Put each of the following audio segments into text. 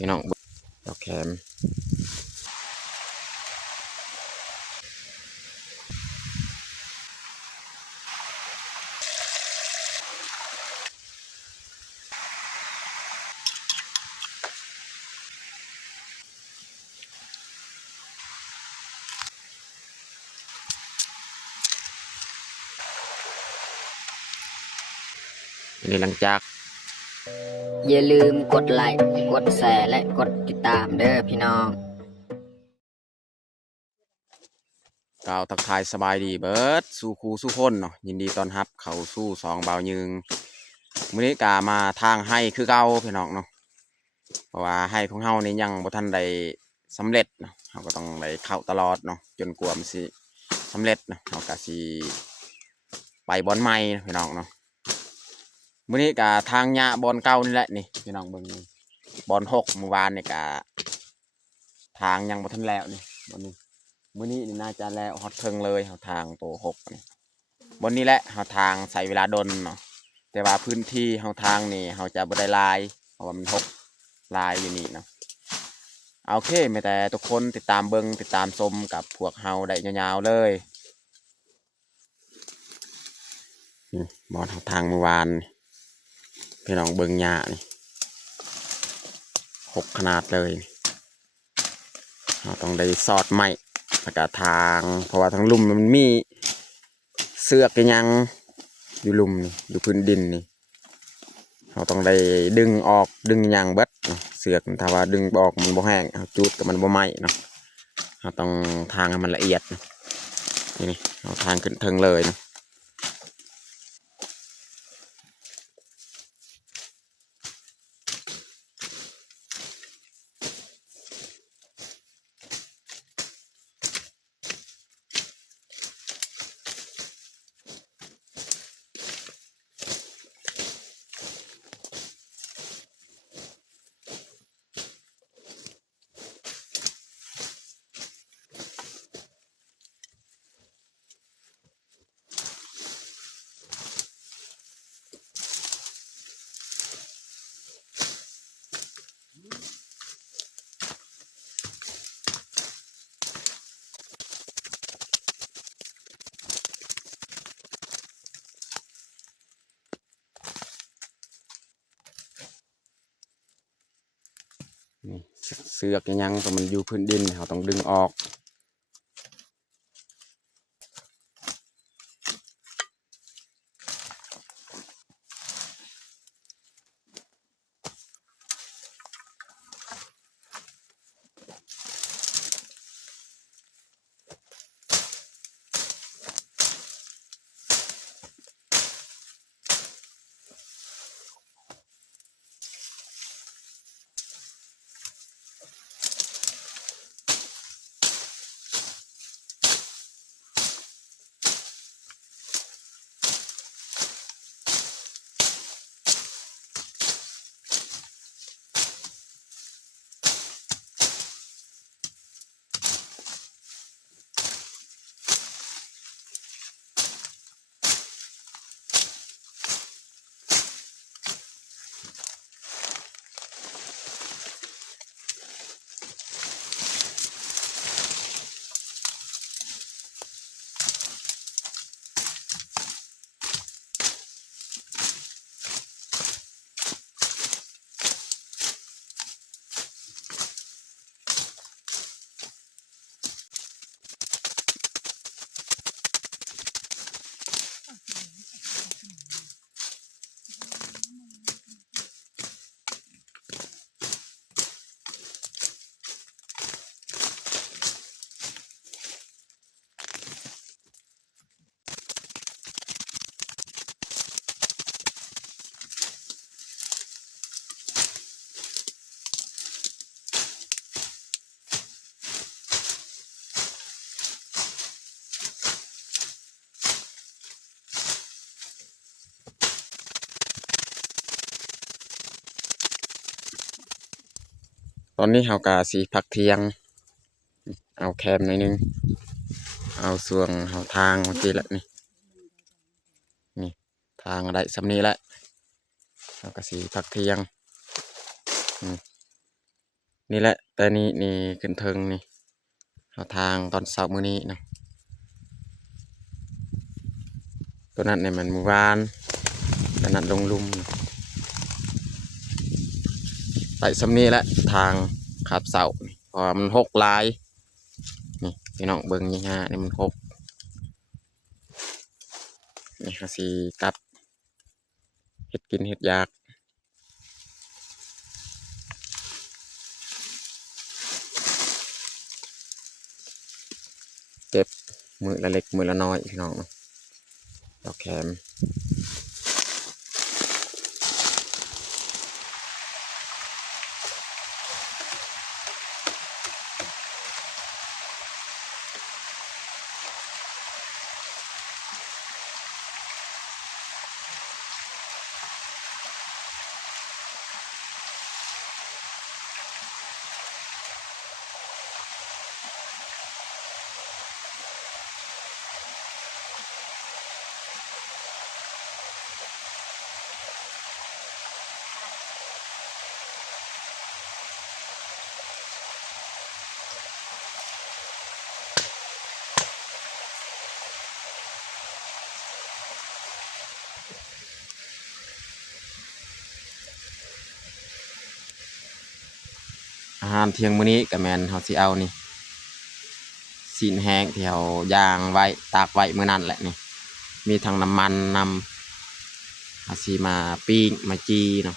พี่น้องดอกแคมอันนี้หลังจากอย่าลืมกดไลค์กดแชร์และกดติดตามเด้อพี่น้องกล่าวทักทายสบายดีเบิร์ดสู่ครูสู่คนเนาะยินดีต้อนรับเขาสู่สองบ่าวยึงมื้อนี้กามาทางให้คือเก่าพี่น้องเนาะเพราะว่าให้ของเฮานี่ยังบ่ทันได้สำเร็จเนาะเฮาก็ต้องได้เข้าตลอดเนาะจนกว่ามันสิสำเร็จเนาะเฮาก็สิไปบอนใหม่พี่น้องเนาะมื้อนี้กาทางหญ้าบอนเก่านี่แหละนี่พี่น้องเบิ่งบอน6เมื่อวานนี่กาทางยังบ่ทันแล้วนี่บอนนี้ มื้อนี้นี่น่าจะแล้วฮอตเทิงเลยเฮาทางโต6นี่บนนี้แหละเฮาทางใส่เวลาดนเนาะแต่ว่าพื้นที่เฮาทางนี่เฮาจะบ่ได้ลายเพราะว่ามัน6ลายอยู่นี่เนาะโอเคไม่แต่ทุกคนติดตามเบิ่งติดตามชมกับพวกเฮาได้ยาวๆเลยบอลเฮาทางเมื่อวานพี่น้องเบิ่งหญ้านี่6ขนาดเลยเฮาต้องได้สอดไม้แล้วก็ทางเพราะว่าทั้งลุ่มมันมีเสือกยังอยู่ลุ่มนี่อยู่พื้นดินนี่เราต้องได้ดึงออกดึงยางเบิดเนาะเสือกถ้าว่าดึงออกมันบ่แห้งเอาจุดกับมันบ่ไหม้เนาะเราต้องทางให้มันละเอียดนะนี่เราทางขึ้นเทิงเลยนะนี่เสือกยังตัวมันอยู่พื้นดินเราต้องดึงออกตอนนี้เรากะสีพักเที่ยงเอาแคมหน่อยนึงเอาส่วงเอาทางเมื่อกี้แหละนี่ทางได้สำนี้แหละเรากะสีพักเที่ยง นี่แหละแต่นี่ขึ้นเทิงนี่เอาทางตอนเช้ามื้อนี้เนาะตัวนั้นเนี่ยมันมื้อวานตัวนั้นลงลุ่มไปสำนี้แหละทางขับเสานี่เพราะว่ามันหกหลายนี่พี่น้องเบิ่งนี่ฮะนี่มันหกนี่ฮะสิกลับเฮ็ดกินเฮ็ดยากเก็บมือละเล็กมือละน้อยพี่น้องเนาะดอกแคมอาหารเที่ยงมื้อนี้ก็แม่นเฮาสิเอานี่ซีนแห้งที่เฮาย่างไว้ตากไว้มื้อนั้นแหละนี่มีทั้งน้ำมันนำเอาสิมาปิ้งมาจีเนาะ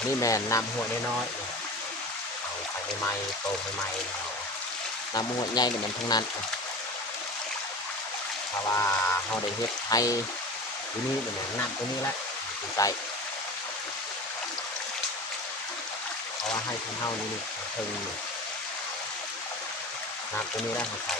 อันนี้แม่นน้ำหัวน้อยๆเอาไปใหม่ๆโตใหม่ๆเนาะน้ำหัวใหญ่นี่มันทั้งนั้นเพราะว่าเฮาได้เฮ็ดให้ที่นี่เป็นน้ำตัวนี้แหละสิใส่เพราะว่าให้ของเฮานี่ถึงน้ำตัวนี้ได้เฮาใส่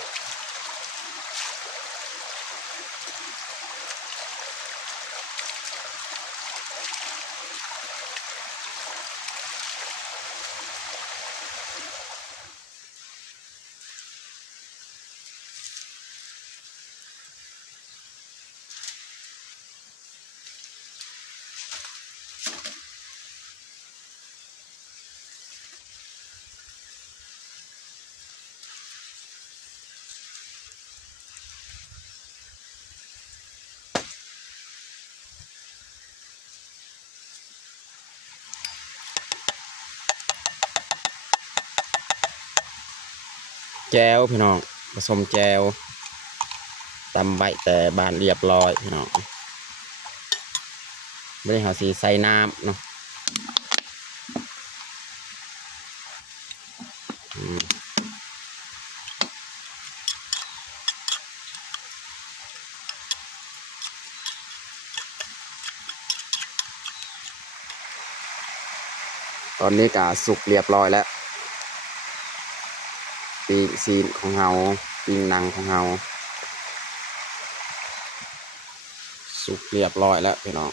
แจวพี่น้องผสมแจวตำใบแต่บานเรียบร้อยพี่น้องไม่ได้เฮาสิใส่น้ำเนาะอืมตอนนี้ก็สุกเรียบร้อยแล้วปีกซีนของเฮาปีงหนังของเฮาสุกเรียบร้อยแล้วพี่น้อง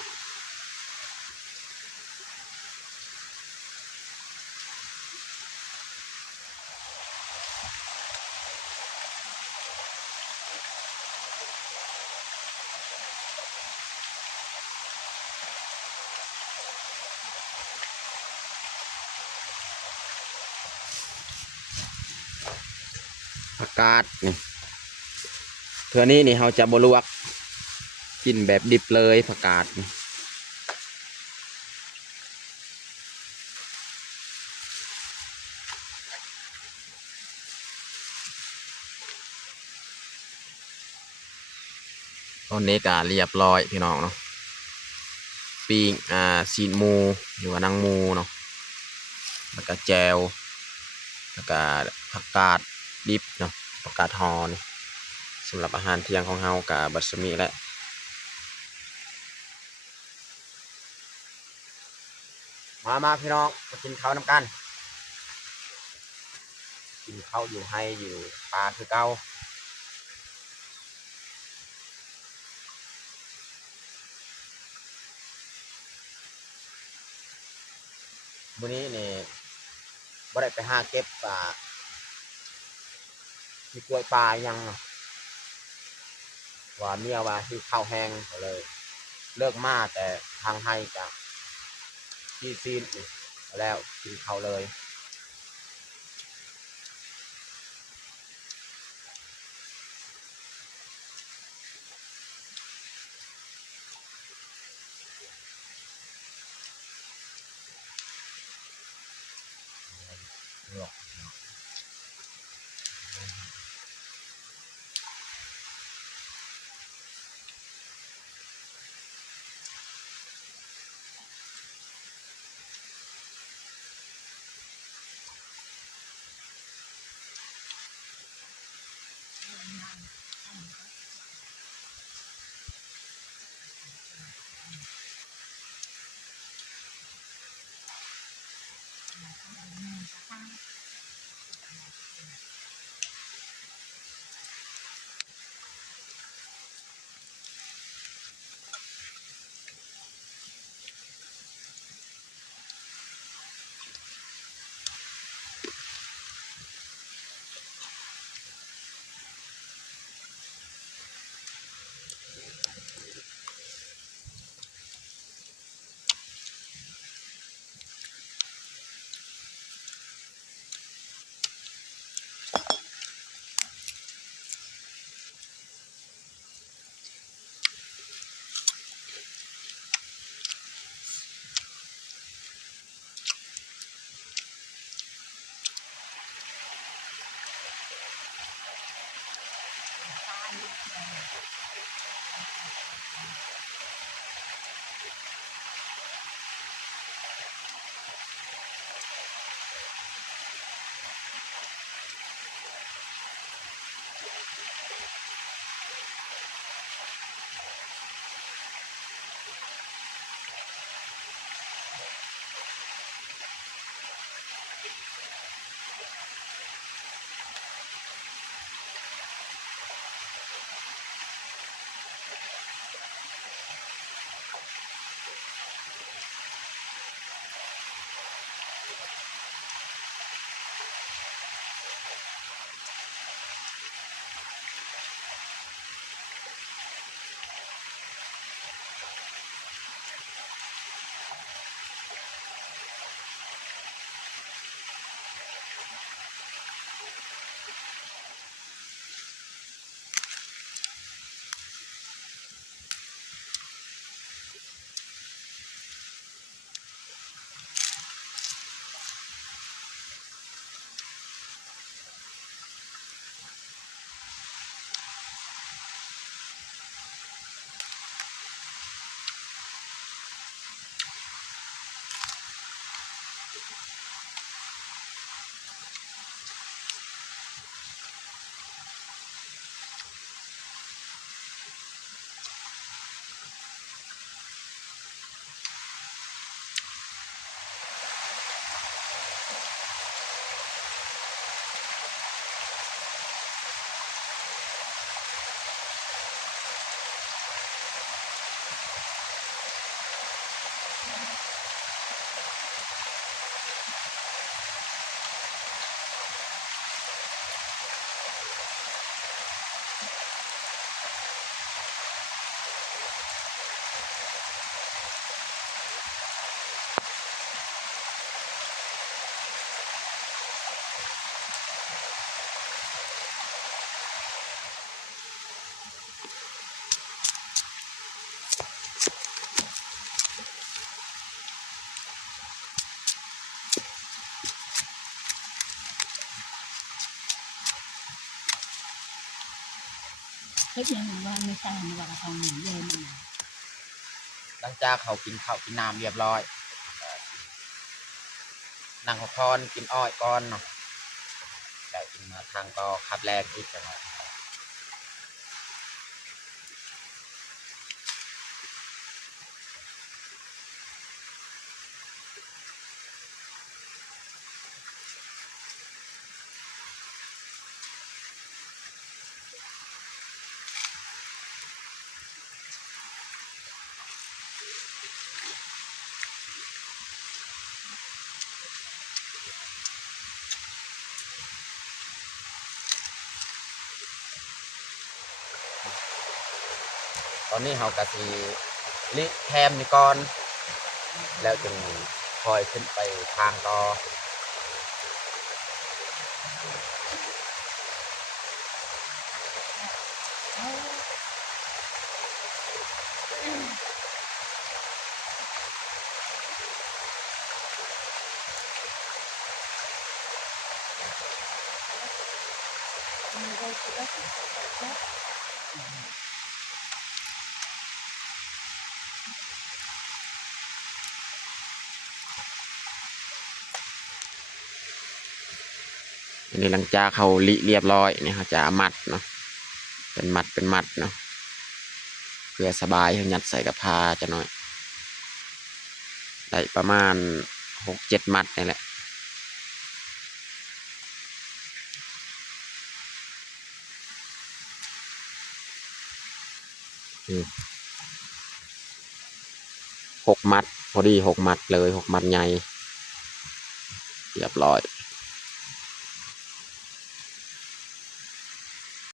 ผักกาดนี่เทื่อนี้นี่เราจะบ่ลวกกินแบบดิบเลยผักกาดนี่ตอนนี้ก็เรียบร้อยพี่น้องเนาะปิ้งซีนหมูหรือว่านังหมูเนาะแล้วก็แจวแล้วก็ผักกาดดิบเนาะผักกาดฮอนี่สำหรับอาหารเที่ยงของเฮากับบัสมีและมาพี่น้องมากินข้าวนำกันกินข้าวอยู่ให้อยู่ปลาคือเก่ามื้อนี้นี่บ่ได้ไปหาเก็บปลาที่กล้วยปลายังว่าเมียว่าที่ข้าวแห้งก็เลยเลิกมาแต่ทางให้จะที่ซีนนี่แล้วกินข้าวเลย เฮ็ดยังว่าไม่ใช่ว่าทองหนึ่งเย็น หลังจากเขากินข้าวกินน้ำเรียบร้อยนั่งพักผ่อนกินอ้อยก่อนเนาะแล้วกินมาทางก็ขับแรกอีกจังหวะตอนนี้เขากะสีลิแทมนี่ก่อนแล้วจึงคอยขึ้นไปทางต่ออันนี้หลังจากเขาลิเรียบร้อยเนี่ยเขาจะมัดเนาะเป็นมัดเนาะเพื่อสบายเขายัดใส่กับผ้าจะหน่อยได้ประมาณ6-7 มัดนี่แหละ6 มัดพอดี6 มัดเลย6 มัดใหญ่เรียบร้อย